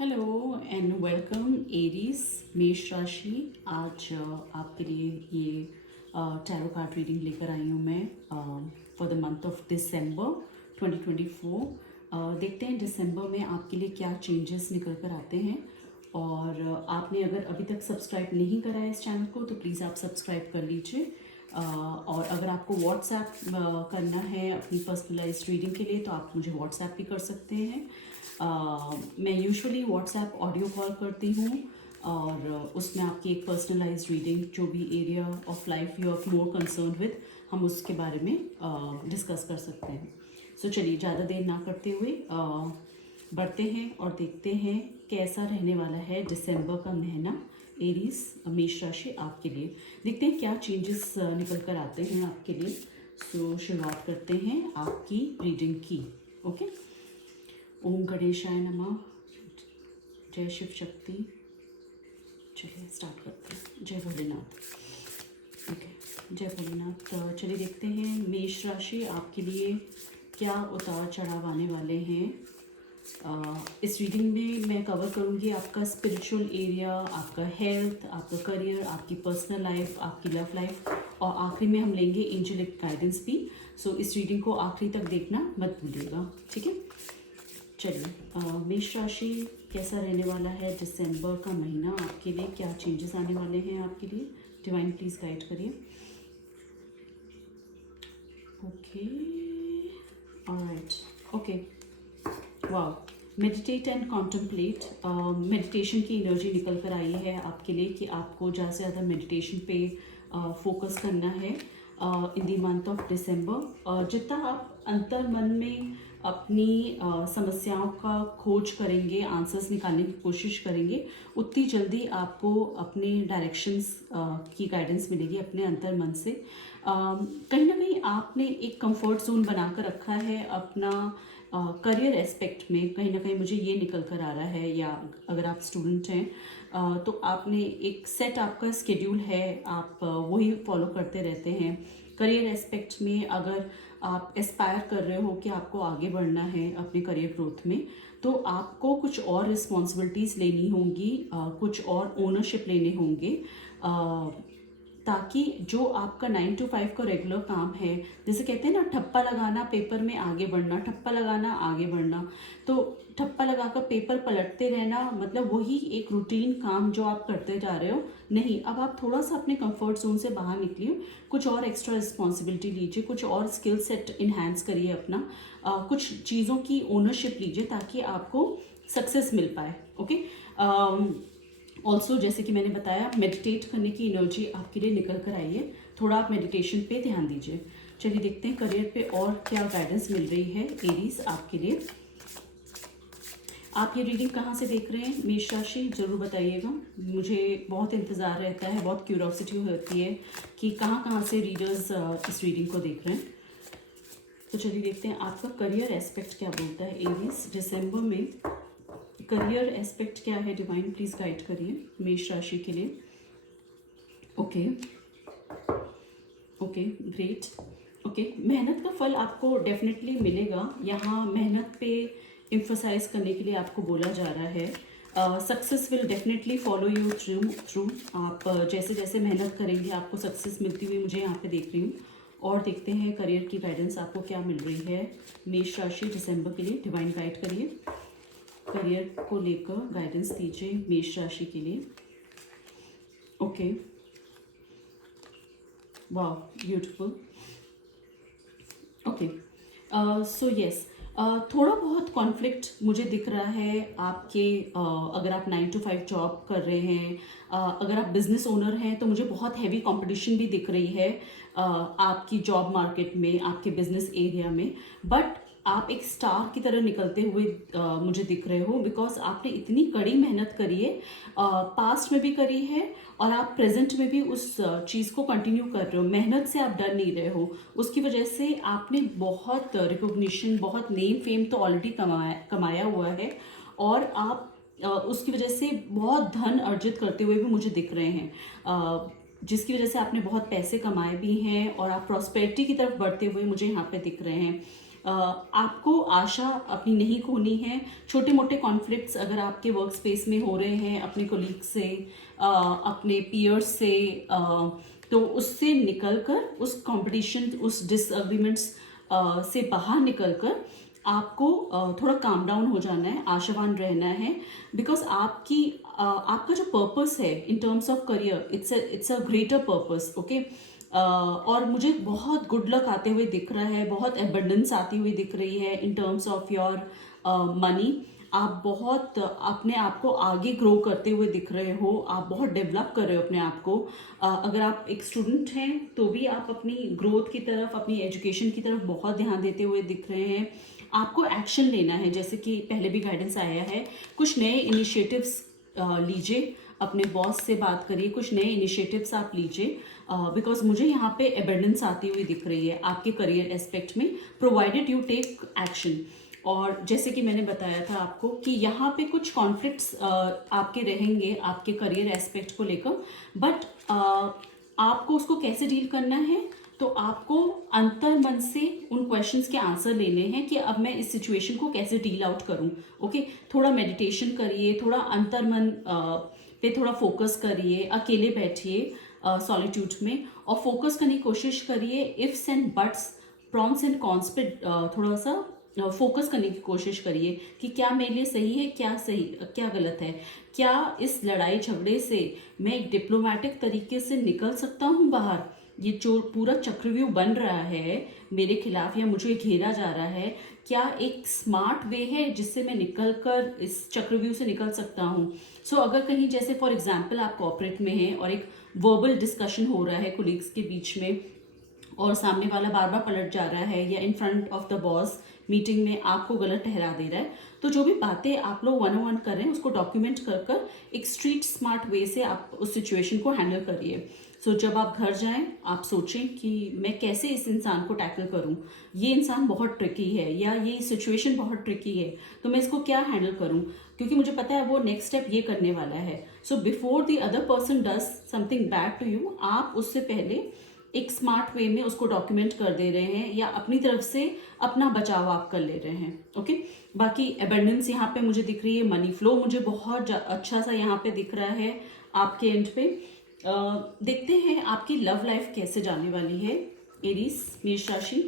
Hello and welcome Aries मेष राशि। आज आपके लिए ये टैरो कार्ड रीडिंग लेकर आई हूँ मैं for the month of December 2024। देखते हैं दिसंबर में आपके लिए क्या चेंजेस निकल कर आते हैं। और आपने अगर अभी तक सब्सक्राइब नहीं करा है इस चैनल को तो प्लीज़ आप सब्सक्राइब कर लीजिए। और अगर आपको व्हाट्सएप करना है अपनी पर्सनलाइज्ड रीडिंग के लिए तो आप मुझे व्हाट्सएप भी कर सकते हैं। मैं यूजुअली व्हाट्सएप ऑडियो कॉल करती हूँ और उसमें आपकी एक पर्सनलाइज्ड रीडिंग जो भी area of life you are more concern with हम उसके बारे में डिस्कस कर सकते हैं। सो चलिए ज़्यादा देर ना करते हुए बढ़ते हैं और देखते हैं कैसा रहने वाला है दिसंबर का महीना एरीज मेष राशि आपके लिए। देखते हैं क्या चेंजेस निकल कर आते हैं आपके लिए। सो शुरुआत करते हैं आपकी रीडिंग की। ओके। ओम गणेशाय नमः। जय शिव शक्ति। चलिए स्टार्ट करते हैं। जय भोलेनाथ। ओके, जय भोलेनाथ। चलिए देखते हैं मेष राशि आपके लिए क्या उतार चढ़ाव आने वाले हैं। इस रीडिंग में मैं कवर करूँगी आपका स्पिरिचुअल एरिया, आपका हेल्थ, आपका करियर, आपकी पर्सनल लाइफ, आपकी लव लाइफ और आखिरी में हम लेंगे एंजेलिक गाइडेंस भी। सो इस रीडिंग को आखिरी तक देखना मत भूलिएगा, ठीक है। चलिए मेष राशि कैसा रहने वाला है दिसंबर का महीना आपके लिए, क्या चेंजेस आने वाले हैं आपके लिए। डिवाइन प्लीज गाइड करिए। ओके, ऑलराइट, ओके, वाह। Meditate and contemplate. मेडिटेशन की एनर्जी निकल कर आई है आपके लिए कि आपको ज़्यादा से ज़्यादा मेडिटेशन पे फोकस करना है in the month of December. जितना आप अंतर मन में अपनी समस्याओं का खोज करेंगे, आंसर्स निकालने की कोशिश करेंगे, उतनी जल्दी आपको अपने डायरेक्शंस की गाइडेंस मिलेगी अपने अंतर मन से। कहीं ना कहीं आपने एक कंफर्ट जोन बनाकर रखा है अपना करियर एस्पेक्ट में। कहीं ना कहीं मुझे ये निकल कर आ रहा है, या अगर आप स्टूडेंट हैं तो आपने एक सेट आपका स्केड्यूल है, आप वही फॉलो करते रहते हैं। करियर एस्पेक्ट में अगर आप एस्पायर कर रहे हो कि आपको आगे बढ़ना है अपने करियर ग्रोथ में तो आपको कुछ और रिस्पॉन्सिबिलिटीज़ लेनी होंगी, कुछ और ओनरशिप लेने होंगे, ताकि जो आपका 9 to 5 का रेगुलर काम है, जैसे कहते हैं ना ठप्पा लगाना पेपर में आगे बढ़ना, ठप्पा लगाना आगे बढ़ना, तो ठप्पा लगाकर पेपर पलटते रहना मतलब वही एक रूटीन काम जो आप करते जा रहे हो नहीं। अब आप थोड़ा सा अपने कंफर्ट जोन से बाहर निकलिए, कुछ और एक्स्ट्रा रिस्पॉन्सिबिलिटी लीजिए, कुछ और स्किल सेट इन्हांस करिए अपना, कुछ चीज़ों की ओनरशिप लीजिए ताकि आपको सक्सेस मिल पाए। ओके। ऑल्सो जैसे कि मैंने बताया मेडिटेट करने की एनर्जी आपके लिए निकल कर आई है, थोड़ा आप मेडिटेशन पे ध्यान दीजिए। चलिए देखते हैं करियर पे और क्या गाइडेंस मिल रही है एरीज आपके लिए। आप ये रीडिंग कहाँ से देख रहे हैं मेष राशि, जरूर बताइएगा। मुझे बहुत इंतज़ार रहता है, बहुत क्यूरोसिटी होती है कि कहाँ से रीडर्स इस रीडिंग को देख रहे हैं। तो चलिए देखते हैं आपका करियर एस्पेक्ट क्या बोलता है एरीज दिसंबर में। करियर एस्पेक्ट क्या है, डिवाइन प्लीज गाइड करिए मेष राशि के लिए। Okay, okay, great. ओके, मेहनत का फल आपको डेफिनेटली मिलेगा। यहाँ मेहनत पे इम्फोसाइज करने के लिए आपको बोला जा रहा है। Success will definitely follow you through. आप जैसे जैसे मेहनत करेंगे आपको सक्सेस मिलती हुई मुझे यहाँ पे देख रही हूँ। और देखते हैं करियर की गाइडेंस आपको क्या मिल रही है मेष राशि दिसंबर के लिए। डिवाइन गाइड करिए, करियर को लेकर गाइडेंस दीजिए मेष राशि के लिए। ओके, वाह, ब्यूटीफुल। ओके, सो यस, थोड़ा बहुत कॉन्फ्लिक्ट मुझे दिख रहा है आपके। अगर आप 9 to 5 जॉब कर रहे हैं, अगर आप बिजनेस ओनर हैं तो मुझे बहुत हैवी कंपटीशन भी दिख रही है आपकी जॉब मार्केट में, आपके बिजनेस एरिया में। बट आप एक स्टार की तरह निकलते हुए मुझे दिख रहे हो, बिकॉज आपने इतनी कड़ी मेहनत करी है, पास्ट में भी करी है और आप प्रेजेंट में भी उस चीज़ को कंटिन्यू कर रहे हो। मेहनत से आप डर नहीं रहे हो, उसकी वजह से आपने बहुत रिकॉग्निशन, बहुत नेम फेम तो ऑलरेडी कमाया हुआ है और आप उसकी वजह से बहुत धन अर्जित करते हुए भी मुझे दिख रहे हैं, जिसकी वजह से आपने बहुत पैसे कमाए भी हैं और आप प्रॉस्पेरिटी की तरफ बढ़ते हुए मुझे यहाँ पे दिख रहे हैं। आपको आशा अपनी नहीं खोनी है। छोटे मोटे कॉन्फ्लिक्ट्स अगर आपके वर्क स्पेस में हो रहे हैं अपने कोलीग से, अपने पीयर्स से, तो उससे निकलकर, उस कंपटीशन, उस डिसएग्रीमेंट्स से बाहर निकलकर आपको थोड़ा काम डाउन हो जाना है, आशावान रहना है। बिकॉज आपका जो पर्पस है in terms of career, it's a greater purpose, okay. और मुझे बहुत गुड लक आते हुए दिख रहा है, बहुत एबंडेंस आती हुई दिख रही है in terms of your money. आप बहुत अपने आप को आगे ग्रो करते हुए दिख रहे हो, आप बहुत डेवलप कर रहे हो अपने आप को। अगर आप एक स्टूडेंट हैं तो भी आप अपनी ग्रोथ की तरफ, अपनी एजुकेशन की तरफ बहुत ध्यान देते हुए दिख रहे हैं। आपको एक्शन लेना है, जैसे कि पहले भी गाइडेंस आया है। कुछ नए इनिशिएटिव्स लीजिए, अपने बॉस से बात करिए, कुछ नए इनिशिएटिव्स आप लीजिए। बिकॉज मुझे यहाँ पे एबंडेंस आती हुई दिख रही है आपके करियर एस्पेक्ट में, प्रोवाइडेड यू टेक एक्शन। और जैसे कि मैंने बताया था आपको कि यहाँ पे कुछ कॉन्फ्लिक्ट्स आपके रहेंगे आपके करियर एस्पेक्ट को लेकर, बट आपको उसको कैसे डील करना है, तो आपको अंतर मन से उन क्वेश्चंस के आंसर लेने हैं कि अब मैं इस सिचुएशन को कैसे डील आउट करूं। ओके, थोड़ा मेडिटेशन करिए, थोड़ा अंतर मन पे थोड़ा फोकस करिए, अकेले बैठिए सॉलिट्यूड में और फोकस करने की कोशिश करिए। Ifs and buts, pros and cons पे थोड़ा सा फोकस करने की कोशिश करिए कि क्या मेरे लिए सही है, क्या गलत है, क्या इस लड़ाई झगड़े से मैं एक डिप्लोमेटिक तरीके से निकल सकता हूँ बाहर। ये जो पूरा चक्रव्यूह बन रहा है मेरे खिलाफ या मुझे घेरा जा रहा है, क्या एक स्मार्ट वे है जिससे मैं निकल कर इस चक्रव्यूह से निकल सकता हूँ। सो अगर कहीं जैसे फॉर एग्जाम्पल आप कॉर्पोरेट में हैं और एक वर्बल डिस्कशन हो रहा है कोलीग्स के बीच में और सामने वाला बार बार पलट जा रहा है या in front of the boss meeting में आपको गलत ठहरा दे रहा है, तो जो भी बातें आप लोग वन ऑन वन कर रहे हैं उसको डॉक्यूमेंट कर कर एक स्ट्रीट स्मार्ट वे से आप उस सिचुएशन को हैंडल करिए। सो जब आप घर जाएं आप सोचें कि मैं कैसे इस इंसान को टैकल करूं, ये इंसान बहुत ट्रिकी है या ये सिचुएशन बहुत ट्रिकी है, तो मैं इसको क्या हैंडल करूं, क्योंकि मुझे पता है वो नेक्स्ट स्टेप ये करने वाला है। So before the other person does something bad to you, आप उससे पहले एक स्मार्ट वे में उसको डॉक्यूमेंट कर दे रहे हैं या अपनी तरफ से अपना बचाव आप कर ले रहे हैं। ओके, बाकी एबंडेंस यहाँ पे मुझे दिख रही है, मनी फ्लो मुझे बहुत अच्छा सा यहाँ पे दिख रहा है आपके एंड पे। देखते हैं आपकी लव लाइफ कैसे जाने वाली है एरीज मेष राशि,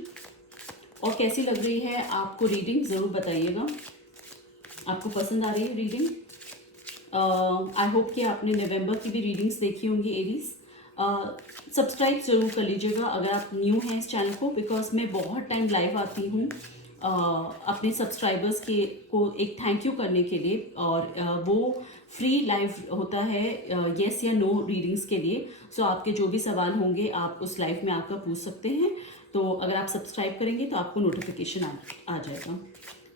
और कैसी लग रही है आपको रीडिंग, ज़रूर बताइएगा। आपको पसंद आ रही है रीडिंग? आई होप कि आपने नवंबर की भी रीडिंग्स देखी होंगी एरीज। सब्सक्राइब ज़रूर कर लीजिएगा अगर आप न्यू हैं इस चैनल को, बिकॉज मैं बहुत टाइम लाइव आती हूँ अपने सब्सक्राइबर्स के को एक थैंक यू करने के लिए, और वो फ्री लाइव होता है येस या नो रीडिंग्स के लिए। सो आपके जो भी सवाल होंगे आप उस लाइव में आकर पूछ सकते हैं। तो अगर आप सब्सक्राइब करेंगे तो आपको नोटिफिकेशन आ जाएगा।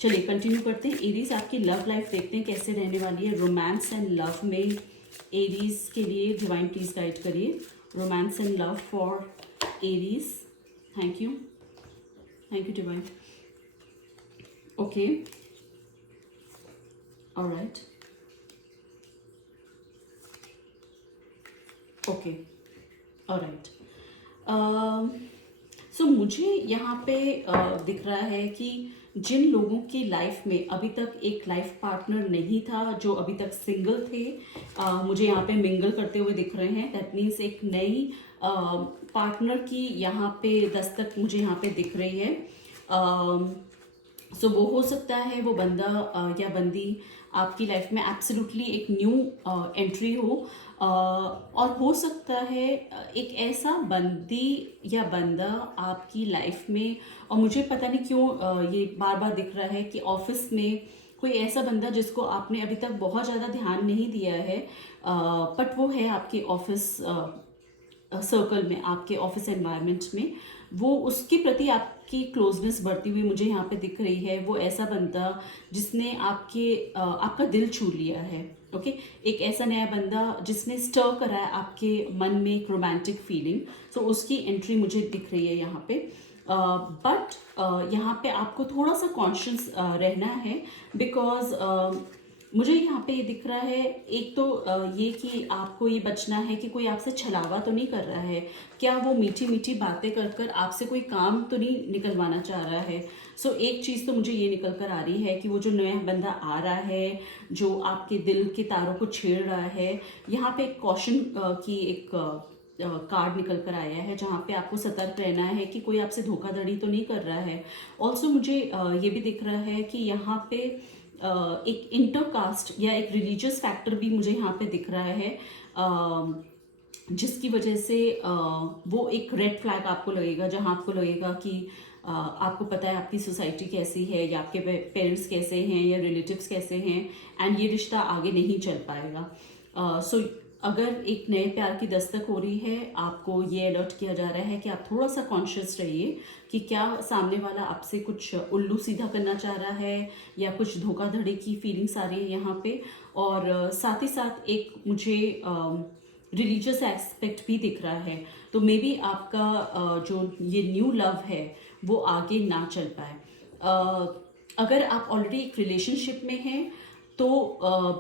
चलिए कंटिन्यू करते हैं। एरीज आपकी लव लाइफ देखते हैं कैसे रहने वाली है। रोमांस एंड लव में एरीज के लिए डिवाइन प्लीज गाइड करिए। Romance and love for Aries, thank you divine. Okay, alright, okay, alright. So मुझे यहाँ पे दिख रहा है कि जिन लोगों की लाइफ में अभी तक एक लाइफ पार्टनर नहीं था, जो अभी तक सिंगल थे, मुझे यहाँ पे मिंगल करते हुए दिख रहे हैं। दैट मीन्स एक नई पार्टनर की यहाँ पे दस्तक मुझे यहाँ पे दिख रही है। सो वो हो सकता है वो बंदा या बंदी आपकी लाइफ में एब्सोल्युटली एक न्यू एंट्री हो, और हो सकता है एक ऐसा बंदी या बंदा आपकी लाइफ में, और मुझे पता नहीं क्यों ये बार बार दिख रहा है कि ऑफिस में कोई ऐसा बंदा जिसको आपने अभी तक बहुत ज़्यादा ध्यान नहीं दिया है, बट वो है आपके ऑफिस सर्कल में, आपके ऑफिस एनवायरनमेंट में, वो उसके प्रति आपकी क्लोजनेस बढ़ती हुई मुझे यहाँ पे दिख रही है। वो ऐसा बंदा जिसने आपका दिल छू लिया है। ओके, एक ऐसा नया बंदा जिसने स्टर करा है आपके मन में एक रोमांटिक फीलिंग, तो उसकी एंट्री मुझे दिख रही है यहाँ पे। बट यहाँ पे आपको थोड़ा सा कॉन्शियस रहना है, बिकॉज मुझे यहाँ पे ये दिख रहा है, एक तो ये कि आपको ये बचना है कि कोई आपसे छलावा तो नहीं कर रहा है, क्या वो मीठी मीठी बातें कर कर आपसे कोई काम तो नहीं निकलवाना चाह रहा है। सो एक चीज़ तो मुझे ये निकल कर आ रही है कि वो जो नया बंदा आ रहा है, जो आपके दिल के तारों को छेड़ रहा है, यहाँ पे एक कॉशन की एक कार्ड निकल कर आया है, जहाँ पे आपको सतर्क रहना है कि कोई आपसे धोखाधड़ी तो नहीं कर रहा है। ऑल्सो मुझे ये भी दिख रहा है कि यहाँ पे एक इंटरकास्ट या एक रिलीजियस फैक्टर भी मुझे यहाँ पे दिख रहा है, जिसकी वजह से वो एक रेड फ्लैग आपको लगेगा, जहाँ आपको लगेगा कि आपको पता है आपकी सोसाइटी कैसी है, या आपके पेरेंट्स कैसे हैं, या रिलेटिव्स कैसे हैं, एंड ये रिश्ता आगे नहीं चल पाएगा। सो अगर एक नए प्यार की दस्तक हो रही है, आपको ये अलर्ट किया जा रहा है कि आप थोड़ा सा कॉन्शियस रहिए कि क्या सामने वाला आपसे कुछ उल्लू सीधा करना चाह रहा है, या कुछ धोखाधड़ी की फीलिंग्स आ रही है यहाँ पे। और साथ ही साथ एक मुझे रिलीजियस एस्पेक्ट भी दिख रहा है, तो मे बी आपका जो ये न्यू लव है वो आगे ना चल पाए। अगर आप ऑलरेडी एक रिलेशनशिप में हैं तो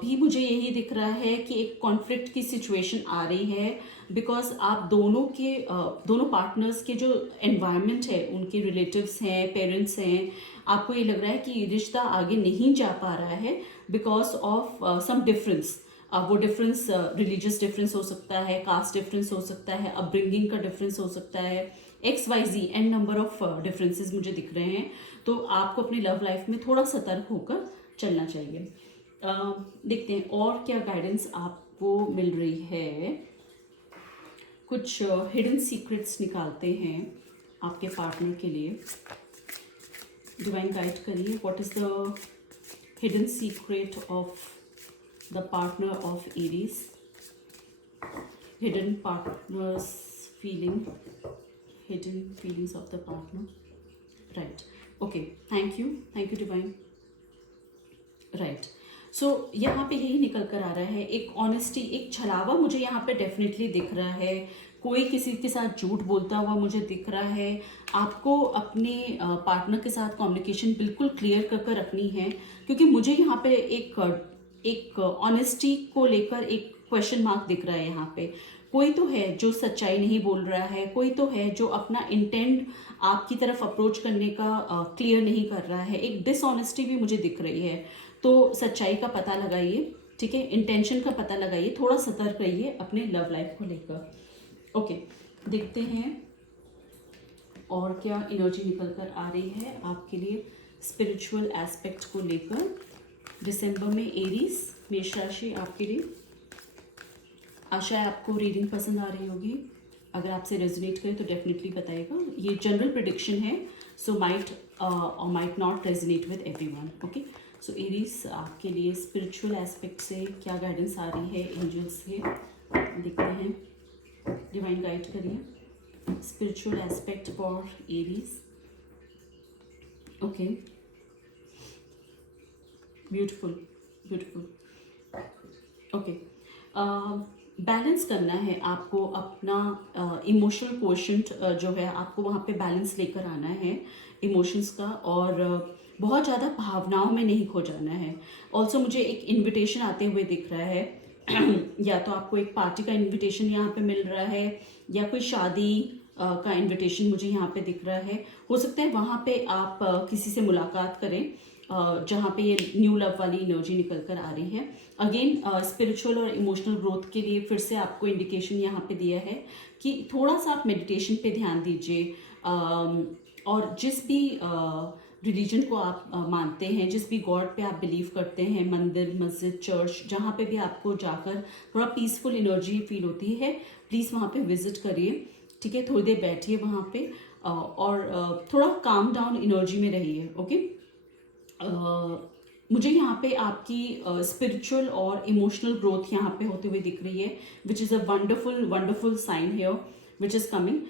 भी मुझे यही दिख रहा है कि एक कॉन्फ्लिक्ट की सिचुएशन आ रही है, बिकॉज आप दोनों पार्टनर्स के जो एनवायरनमेंट है, उनके रिलेटिव्स हैं, पेरेंट्स हैं, आपको ये लग रहा है कि रिश्ता आगे नहीं जा पा रहा है बिकॉज ऑफ सम डिफरेंस। वो डिफरेंस रिलीजियस डिफरेंस हो सकता है, कास्ट डिफरेंस हो सकता है, अपब्रिंगिंग का डिफरेंस हो सकता है, XYZ n number of differences मुझे दिख रहे हैं। तो आपको अपनी लव लाइफ में थोड़ा सतर्क होकर चलना चाहिए। देखते हैं और क्या गाइडेंस आपको मिल रही है। कुछ हिडन सीक्रेट्स निकालते हैं आपके पार्टनर के लिए। डिवाइन गाइड करिए, what is the hidden secret of the partner of Aries, hidden partners feeling, hidden feelings of the partner. Right, okay, thank you divine. Right, so यहाँ पे यही निकल कर आ रहा है, एक ऑनेस्टी, एक छलावा मुझे यहाँ पे डेफिनेटली दिख रहा है। कोई किसी के साथ झूठ बोलता हुआ मुझे दिख रहा है। आपको अपने पार्टनर के साथ कम्युनिकेशन बिल्कुल क्लियर कर कर रखनी है, क्योंकि मुझे यहाँ पे एक ऑनेस्टी को लेकर एक क्वेश्चन मार्क दिख रहा है। यहाँ पे कोई तो है जो सच्चाई नहीं बोल रहा है, कोई तो है जो अपना इंटेंट आपकी तरफ अप्रोच करने का क्लियर नहीं कर रहा है। एक डिसऑनेस्टी भी मुझे दिख रही है। तो सच्चाई का पता लगाइए, ठीक है, इंटेंशन का पता लगाइए, थोड़ा सतर्क रहिए अपने लव लाइफ को लेकर। ओके, देखते हैं और क्या एनर्जी निकल कर आ रही है आपके लिए स्पिरिचुअल एस्पेक्ट को लेकर दिसंबर में। एरीज, मेष राशि आपके लिए। आशा है आपको रीडिंग पसंद आ रही होगी। अगर आपसे रेजोनेट करे तो डेफिनेटली बताइएगा। ये जनरल प्रेडिक्शन है, सो माइट और might not resonate with everyone. Okay, so Aries आपके लिए स्पिरिचुअल एस्पेक्ट से क्या गाइडेंस आ रही है एंजल्स से, देखते हैं। डिवाइन गाइड करिए spiritual aspect for Aries. Okay, beautiful beautiful. Okay, balance करना है आपको अपना इमोशनल कोशेंट जो है, आपको वहाँ पे बैलेंस लेकर आना है इमोशंस का, और बहुत ज़्यादा भावनाओं में नहीं खो जाना है। ऑल्सो मुझे एक इनविटेशन आते हुए दिख रहा है या तो आपको एक पार्टी का इनविटेशन यहाँ पे मिल रहा है, या कोई शादी का इनविटेशन मुझे यहाँ पे दिख रहा है। हो सकता है वहाँ पे आप किसी से मुलाकात करें जहाँ पे ये न्यू लव वाली एनर्जी निकल कर आ रही है। अगेन स्पिरिचुअल और इमोशनल ग्रोथ के लिए फिर से आपको इंडिकेशन यहाँ पे दिया है कि थोड़ा सा आप मेडिटेशन पे ध्यान दीजिए, और जिस भी रिलीजन को आप मानते हैं, जिस भी गॉड पे आप बिलीव करते हैं, मंदिर, मस्जिद, चर्च, जहाँ पे भी आपको जाकर थोड़ा पीसफुल एनर्जी फील होती है, प्लीज़ वहाँ पे विजिट करिए, ठीक है। थोड़ी देर बैठिए वहाँ पे और थोड़ा काम डाउन एनर्जी में रहिए। ओके, मुझे यहाँ पे आपकी स्पिरिचुअल और इमोशनल ग्रोथ यहाँ पे होते हुए दिख रही है, which is a wonderful sign here which is coming.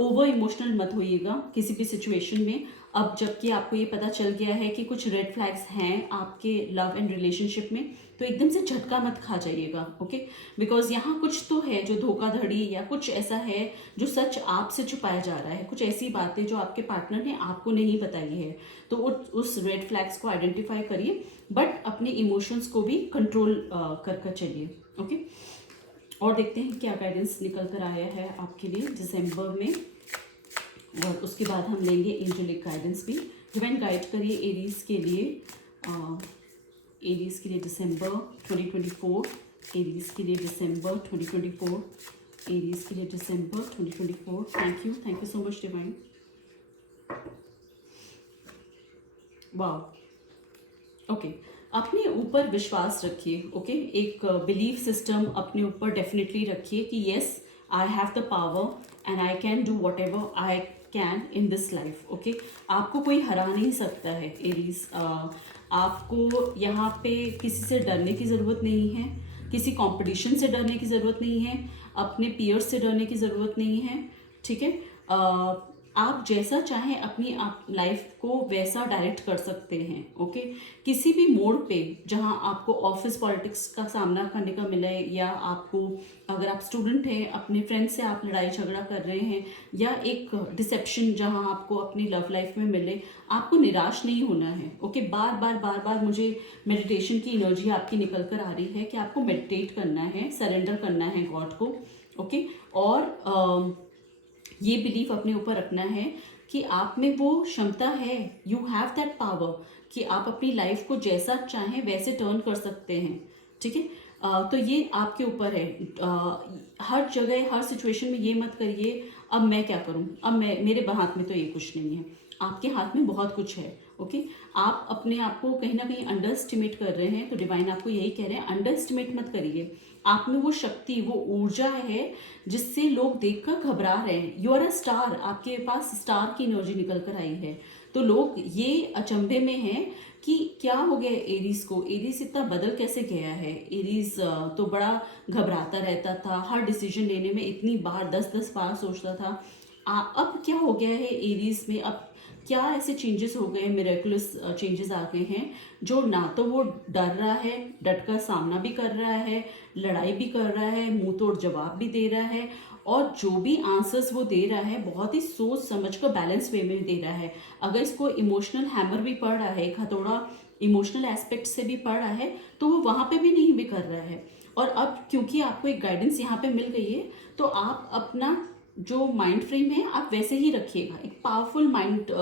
Over emotional मत होइएगा किसी भी सिचुएशन में। अब जबकि आपको ये पता चल गया है कि कुछ रेड फ्लैग्स हैं आपके लव एंड रिलेशनशिप में, तो एकदम से झटका मत खा जाइएगा, ओके। बिकॉज यहाँ कुछ तो है जो धोखाधड़ी या कुछ ऐसा है जो सच आपसे छुपाया जा रहा है, कुछ ऐसी बातें जो आपके पार्टनर ने आपको नहीं बताई है। तो उस रेड फ्लैग्स को आइडेंटिफाई करिए, बट अपने इमोशंस को भी कंट्रोल कर चलिए, ओके। और देखते हैं क्या गाइडेंस निकल कर आया है आपके लिए दिसंबर में, और उसके बाद हम लेंगे एंजेलिक गाइडेंस भी। डिवाइन गाइड करिए एरीज के लिए, एरीज के लिए दिसंबर 2024, एरीज के लिए दिसंबर 2024, एरीज के लिए दिसंबर 2024। Thank you so much divine. वाह, ओके। अपने ऊपर विश्वास रखिए, ओके। एक बिलीफ सिस्टम अपने ऊपर डेफिनेटली रखिए कि yes, I have the power and I can do what ever I can in this life, okay. आपको कोई हरा नहीं सकता है एरीज। आपको यहाँ पे किसी से डरने की ज़रूरत नहीं है, किसी कंपटीशन से डरने की ज़रूरत नहीं है, अपने पीयर्स से डरने की ज़रूरत नहीं है, ठीक है। आप जैसा चाहें अपनी आप लाइफ को वैसा डायरेक्ट कर सकते हैं, ओके। किसी भी मोड़ पे जहां आपको ऑफिस पॉलिटिक्स का सामना करने का मिले, या आपको अगर आप स्टूडेंट हैं अपने फ्रेंड से आप लड़ाई झगड़ा कर रहे हैं, या एक डिसेप्शन जहां आपको अपनी लव लाइफ में मिले, आपको निराश नहीं होना है, ओके। बार बार मुझे मेडिटेशन की एनर्जी आपकी निकल कर आ रही है कि आपको मेडिटेट करना है, सरेंडर करना है गॉड को, ओके। और ये बिलीफ अपने ऊपर रखना है कि आप में वो क्षमता है, यू हैव दैट पावर, कि आप अपनी लाइफ को जैसा चाहें वैसे टर्न कर सकते हैं, ठीक है। तो ये आपके ऊपर है। हर जगह हर सिचुएशन में ये मत करिए अब मैं क्या करूं, अब मेरे हाथ में तो ये कुछ नहीं है। आपके हाथ में बहुत कुछ है, ओके। आप अपने आप को कहीं ना कहीं अंडर एस्टिमेट कर रहे हैं, तो डिवाइन आपको यही कह रहे हैं, अंडर एस्टिमेट मत करिए। आप में वो शक्ति, वो ऊर्जा है जिससे लोग देखकर घबरा रहे हैं। यू आर अ स्टार, आपके पास स्टार की एनर्जी निकल कर आई है। तो लोग ये अचंभे में हैं कि क्या हो गया एरीज को, एरीज इतना बदल कैसे गया है। एरीज तो बड़ा घबराता रहता था, हर डिसीजन लेने में इतनी बार 10-10 बार सोचता था। अब क्या हो गया है एरीज में, अब क्या ऐसे चेंजेस हो गए, मिरेकुलस चेंजेस आ गए हैं, जो ना तो वो डर रहा है, डट कर सामना भी कर रहा है, लड़ाई भी कर रहा है, मुंह तोड़ जवाब भी दे रहा है, और जो भी आंसर्स वो दे रहा है बहुत ही सोच समझ कर बैलेंस वे में दे रहा है। अगर इसको इमोशनल हैमर भी पड़ रहा है, एक हथौड़ा इमोशनल एस्पेक्ट से भी पड़ रहा है, तो वो वहाँ पे भी नहीं भी कर रहा है। और अब क्योंकि आपको एक गाइडेंस यहाँ पे मिल गई है, तो आप अपना जो माइंड फ्रेम है आप वैसे ही रखिएगा, एक पावरफुल माइंड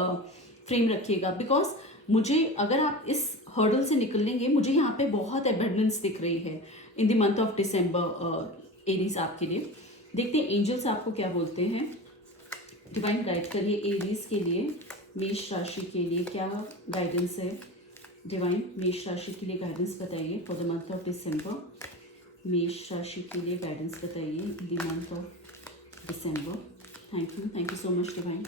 फ्रेम रखिएगा। बिकॉज मुझे, अगर आप इस हर्डल से निकलेंगे, मुझे यहाँ पे बहुत एबंडेंस दिख रही है in the month of December Aries आपके लिए। देखते हैं एंजल्स आपको क्या बोलते हैं। डिवाइन गाइड करिए एरीज के लिए, मेष राशि के लिए क्या गाइडेंस है। डिवाइन मेष राशि के लिए गाइडेंस बताइए for the month of December. मेष राशि के लिए गाइडेंस बताइए in the month of December. Thank you so much divine.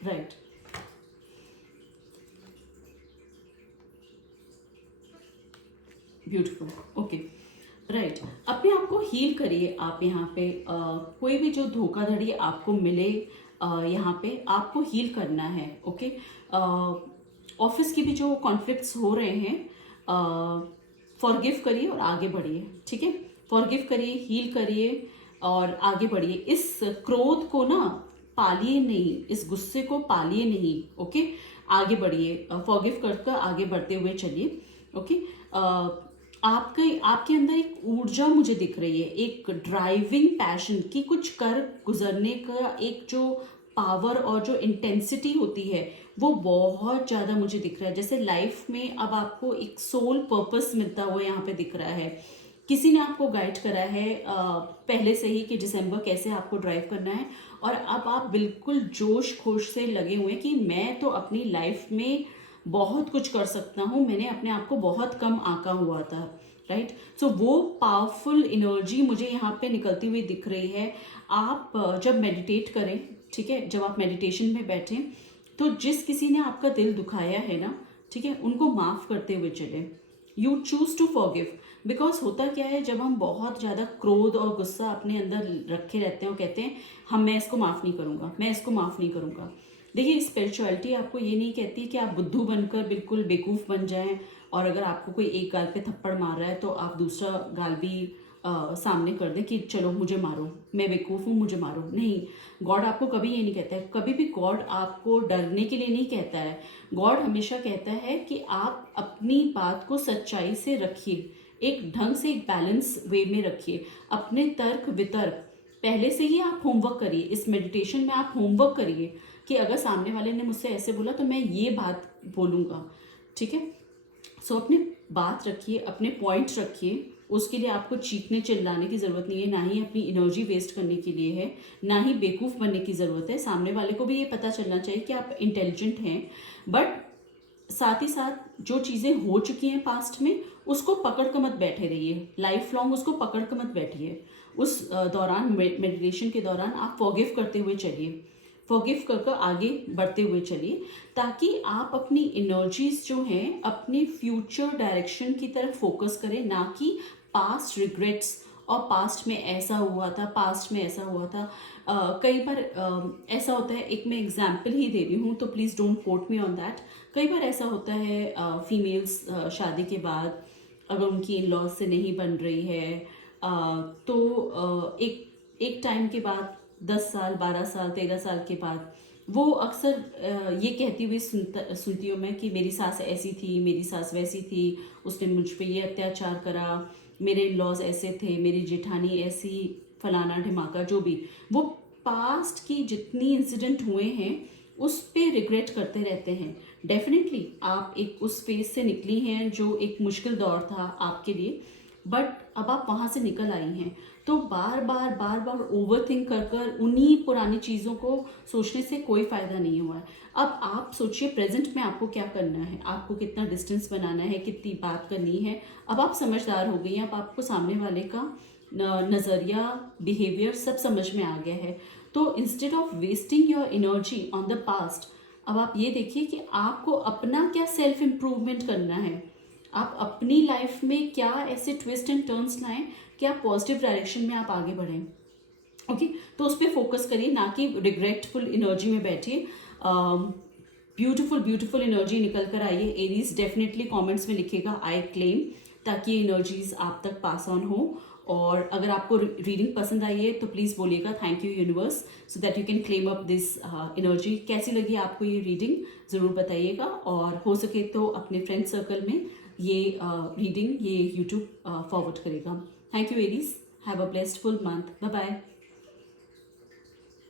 Right. Beautiful. Okay. Right, अपने आप को हील करिए आप यहाँ पे। कोई भी जो धोखाधड़ी आपको मिले यहाँ पे आपको हील करना है, ओके। ऑफिस की भी जो कॉन्फ्लिक्ट्स हो रहे हैं, फॉरगिव करिए और आगे बढ़िए, ठीक है। फॉरगिव करिए, हील करिए और आगे बढ़िए। इस क्रोध को ना पालिए नहीं, इस गुस्से को पालिए नहीं, ओके। आगे बढ़िए, फॉरगिव कर आगे बढ़ते हुए चलिए, ओके। आपके अंदर एक ऊर्जा मुझे दिख रही है, एक ड्राइविंग पैशन की कुछ कर गुजरने का एक जो पावर और जो इंटेंसिटी होती है वो बहुत ज़्यादा मुझे दिख रहा है। जैसे लाइफ में अब आपको एक सोल पर्पस मिलता हुआ यहाँ पे दिख रहा है। किसी ने आपको गाइड करा है पहले से ही कि दिसंबर कैसे आपको ड्राइव करना है, और अब आप बिल्कुल जोश खोश से लगे हुए हैं कि मैं तो अपनी लाइफ में बहुत कुछ कर सकता हूँ, मैंने अपने आप को बहुत कम आंका हुआ था, राइट। सो वो पावरफुल एनर्जी मुझे यहाँ पे निकलती हुई दिख रही है। आप जब मेडिटेट करें, ठीक है, जब आप मेडिटेशन में बैठें, तो जिस किसी ने आपका दिल दुखाया है ना, ठीक है, उनको माफ़ करते हुए चलें। You choose to forgive, because होता क्या है, जब हम बहुत ज़्यादा क्रोध और गुस्सा अपने अंदर रखे रहते हैं और कहते हैं मैं इसको माफ़ नहीं करूँगा, मैं इसको माफ़ नहीं करूँगा। देखिए, स्पिरिचुअलिटी आपको ये नहीं कहती कि आप बुद्धू बनकर बिल्कुल बेवकूफ़ बन जाएं, और अगर आपको कोई एक गाल पे थप्पड़ मार रहा है तो आप दूसरा गाल भी सामने कर दें कि चलो मुझे मारो, मैं बेवकूफ़ हूँ, मुझे मारो। नहीं, गॉड आपको कभी ये नहीं कहता है। कभी भी गॉड आपको डरने के लिए नहीं कहता है। गॉड हमेशा कहता है कि आप अपनी बात को सच्चाई से रखिए, एक ढंग से, एक बैलेंस वे में रखिए। अपने तर्क वितर्क पहले से ही आप होमवर्क करिए। इस मेडिटेशन में आप होमवर्क करिए कि अगर सामने वाले ने मुझसे ऐसे बोला तो मैं ये बात बोलूँगा, ठीक है। सो अपनी बात रखिए, अपने पॉइंट्स रखिए। उसके लिए आपको चीखने चिल्लाने की ज़रूरत नहीं है, ना ही अपनी एनर्जी वेस्ट करने के लिए है, ना ही बेवकूफ़ बनने की ज़रूरत है। सामने वाले को भी ये पता चलना चाहिए कि आप इंटेलिजेंट हैं, बट साथ ही साथ जो चीज़ें हो चुकी हैं पास्ट में, उसको पकड़ कर मत बैठे रहिए। लाइफ लॉन्ग उसको पकड़ कर मत बैठिए। उस दौरान, मेडिटेशन के दौरान आप फॉरगिव करते हुए चलिए, फॉरगिव कर आगे बढ़ते हुए चलिए, ताकि आप अपनी एनर्जीज जो हैं अपने फ्यूचर डायरेक्शन की तरफ फोकस करें, ना कि पास्ट रिग्रेट्स और पास्ट में ऐसा हुआ था, पास्ट में ऐसा हुआ था। कई बार ऐसा होता है, एक मैं एग्जाम्पल ही दे रही हूँ तो please don't quote me on that. कई बार ऐसा होता है फीमेल्स शादी के बाद अगर उनकी इन लॉज से नहीं बन रही है, तो एक टाइम के बाद 10 साल, 12 साल, 13 साल के बाद वो अक्सर ये कहती हुई सुनती हूँ मैं कि मेरी सास ऐसी थी, मेरी सास वैसी थी, उसने मुझ पे ये अत्याचार करा, मेरे इन लॉज ऐसे थे, मेरी जेठानी ऐसी, फलाना ढिमाका, जो भी वो पास्ट की जितनी इंसिडेंट हुए हैं उस पे रिग्रेट करते रहते हैं। डेफिनेटली आप एक उस फेज से निकली हैं जो एक मुश्किल दौर था आपके लिए, बट अब आप वहाँ से निकल आई हैं। तो बार बार ओवर थिंक कर कर उन्हीं पुरानी चीज़ों को सोचने से कोई फ़ायदा नहीं हुआ है। अब आप सोचिए प्रेजेंट में आपको क्या करना है, आपको कितना डिस्टेंस बनाना है, कितनी बात करनी है। अब आप समझदार हो गई हैं, अब आपको सामने वाले का नज़रिया, बिहेवियर सब समझ में आ गया है। तो instead of wasting your energy on the past, अब आप ये देखिए कि आपको अपना क्या सेल्फ इम्प्रूवमेंट करना है। आप अपनी लाइफ में क्या ऐसे ट्विस्ट एंड टर्न्स लाएं कि आप पॉजिटिव डायरेक्शन में आप आगे बढ़ें। ओके, तो उस पर फोकस करिए, ना कि रिग्रेटफुल एनर्जी में बैठिए। ब्यूटीफुल एनर्जी निकल कर आइए। एरीज डेफिनेटली कमेंट्स में लिखेगा आई क्लेम, ताकि एनर्जीज आप तक पास ऑन हो। और अगर आपको रीडिंग पसंद आई है तो प्लीज़ बोलिएगा thank you universe, so that you can claim up this energy. कैसी लगी आपको ये रीडिंग ज़रूर बताइएगा, और हो सके तो अपने फ्रेंड सर्कल में ये रीडिंग, ये यूट्यूब फॉरवर्ड करेगा। Thank you Aries, have a blessed full month, bye bye.